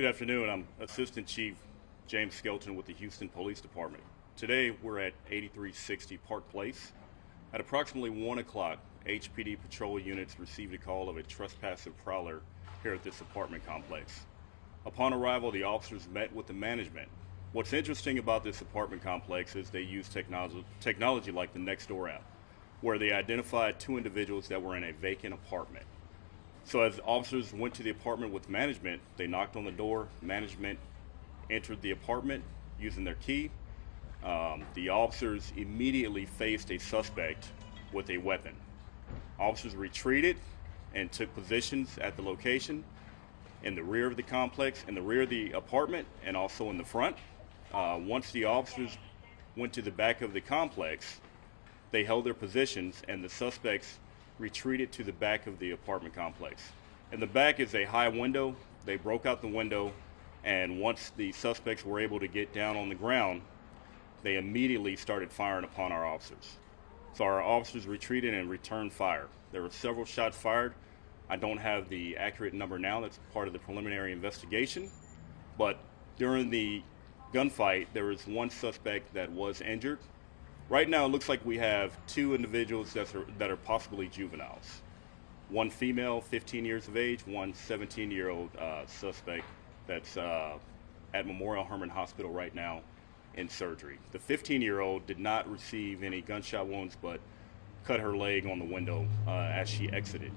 Good afternoon. I'm Assistant Chief James Skelton with the Houston Police Department. Today we're at 8360 Park Place. At approximately 1 o'clock, HPD patrol units received a call of a trespassive prowler here at this apartment complex. Upon arrival, the officers met with the management. What's interesting about this apartment complex is they use technology like the Nextdoor app, where they identified two individuals that were in a vacant apartment. So as officers went to the apartment with management, they knocked on the door. Management entered the apartment using their key. The officers immediately faced a suspect with a weapon. Officers retreated and took positions at the location in the rear of the complex, in the rear of the apartment, and also in the front. Once the officers went to the back of the complex, they held their positions and the suspects retreated to the back of the apartment complex. In the back is a high window. They broke out the window, and once the suspects were able to get down on the ground, they immediately started firing upon our officers. So our officers retreated and returned fire. There were several shots fired. I don't have the accurate number now. That's part of the preliminary investigation. But during the gunfight, there was one suspect that was injured. Right now, it looks like we have two individuals that are possibly juveniles. One female, 15 years of age, one 17-year-old suspect that's at Memorial Hermann Hospital right now in surgery. The 15-year-old did not receive any gunshot wounds, but cut her leg on the window as she exited.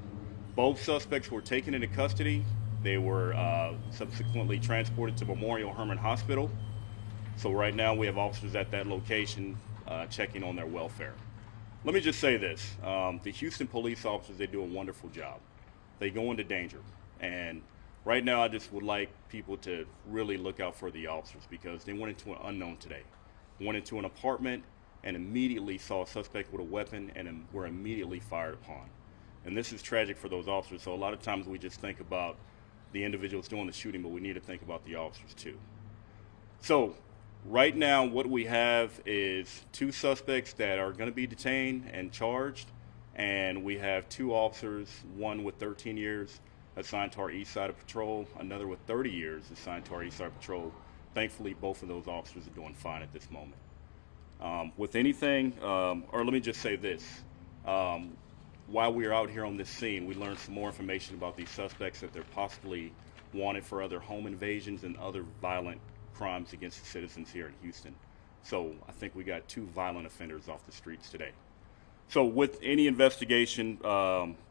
Both suspects were taken into custody. They were subsequently transported to Memorial Hermann Hospital. So right now we have officers at that location checking on their welfare. Let me just say this. The Houston police officers, they do a wonderful job. They go into danger. And right now I just would like people to really look out for the officers because they went into an unknown today. Went into an apartment and immediately saw a suspect with a weapon and were immediately fired upon. And this is tragic for those officers. So a lot of times we just think about the individuals doing the shooting, but we need to think about the officers too. So right now, what we have is two suspects that are going to be detained and charged, and we have two officers, one with 13 years assigned to our East Side of Patrol, another with 30 years assigned to our East Side Patrol. Thankfully, both of those officers are doing fine at this moment. With anything, or let me just say this, while we are out here on this scene, we learned some more information about these suspects, that they're possibly wanted for other home invasions and other violent crimes against the citizens here in Houston. So I think we got two violent offenders off the streets today. So with any investigation,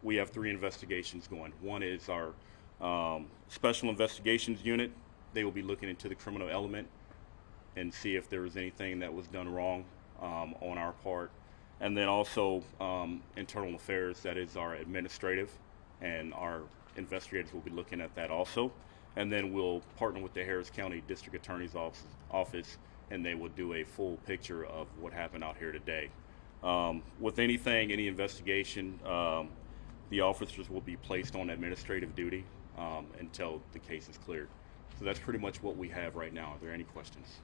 we have three investigations going. One is our Special Investigations Unit. They will be looking into the criminal element and see if there was anything that was done wrong on our part. And then also Internal Affairs, that is our administrative, and our investigators will be looking at that also. And then we'll partner with the Harris County District Attorney's office, and they will do a full picture of what happened out here today. With anything, any investigation, the officers will be placed on administrative duty until the case is cleared. So that's pretty much what we have right now. Are there any questions?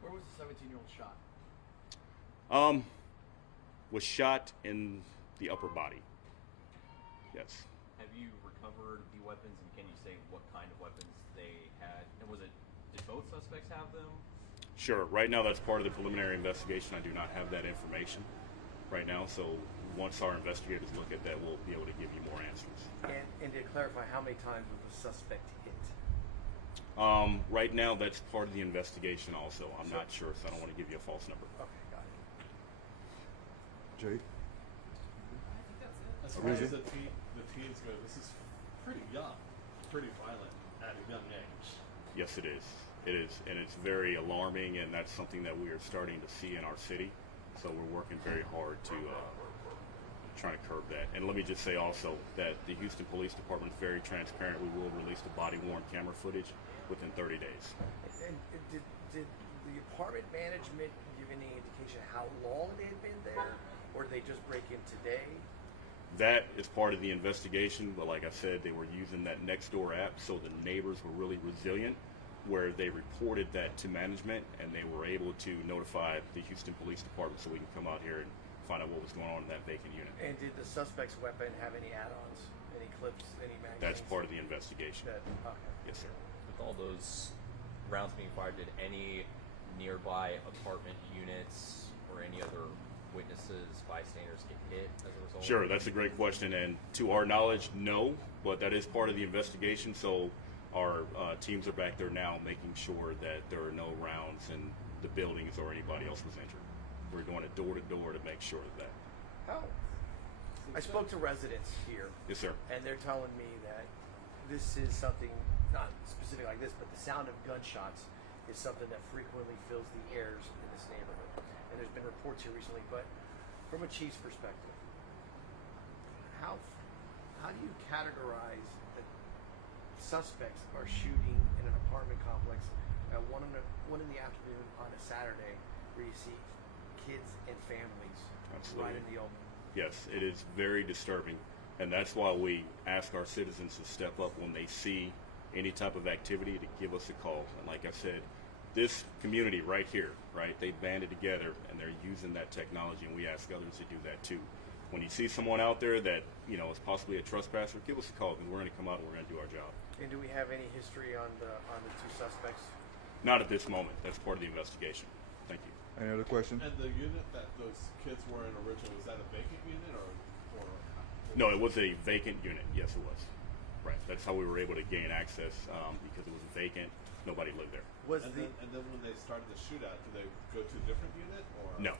Where was the 17-year-old shot? Was shot in the upper body. Yes. Have you recovered the weapons, and can you say what kind of weapons they had? And did both suspects have them? Sure. Right now, that's part of the preliminary investigation. I do not have that information right now. So once our investigators look at that, we'll be able to give you more answers. And to clarify, how many times was the suspect hit? Right now, that's part of the investigation also. I'm not sure, so I don't want to give you a false number. Okay, got it. Jay? As far as the teens go, this is pretty young, pretty violent at a young age. Yes, it is. It is, and it's very alarming, and that's something that we are starting to see in our city. So we're working very hard to try to curb that. And let me just say also that the Houston Police Department is very transparent. We will release the body-worn camera footage within 30 days. And did the apartment management give any indication how long they had been there, or did they just break in today? That is part of the investigation, but like I said, they were using that Nextdoor app, so the neighbors were really resilient, where they reported that to management, and they were able to notify the Houston Police Department so we can come out here and find out what was going on in that vacant unit. And did the suspect's weapon have any add-ons, any clips, any magazines? That's part of the investigation. Okay. Yes, sir. With all all those rounds being fired, did any nearby apartment units or any other witnesses, bystanders get hit as a result? Sure, that's a great question, and to our knowledge, no, but that is part of the investigation, so our teams are back there now making sure that there are no rounds in the buildings or anybody else was injured. We're going to door to make sure of that. How? I spoke to residents here, Yes, sir. and they're telling me that this is something, not specific like this, but the sound of gunshots is something that frequently fills the airs in this neighborhood. And there's been reports here recently, but from a chief's perspective, how do you categorize that suspects are shooting in an apartment complex at 1 in the afternoon on a Saturday where you see kids and families Absolutely. right in the open? Yes, it is very disturbing, and that's why we ask our citizens to step up when they see any type of activity to give us a call. And like I said, this community right here, right, they banded together and they're using that technology, and we ask others to do that too. When you see someone out there that, you know, is possibly a trespasser, give us a call, and we're going to come out and we're going to do our job. And do we have any history on the two suspects? Not at this moment. That's part of the investigation. Thank you. Any other questions? And the unit that those kids were in originally, was that a vacant unit or No, it was a vacant unit. Yes, it was. Right. That's how we were able to gain access because it was vacant. Nobody lived there. Was and the then when they started the shootout, did they go to a different unit or No.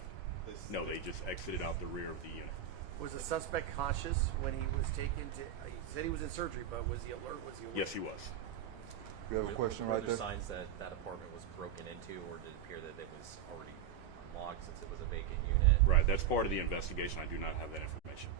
No, they just exited out the rear of the unit. was the suspect conscious when he was taken to? He said he was in surgery, but was he alert? Was he awake? Yes, he was. You have a question Were right there there? signs that that apartment was broken into, or did it appear that it was already unlocked since it was a vacant unit? Right. That's part of the investigation. I do not have that information.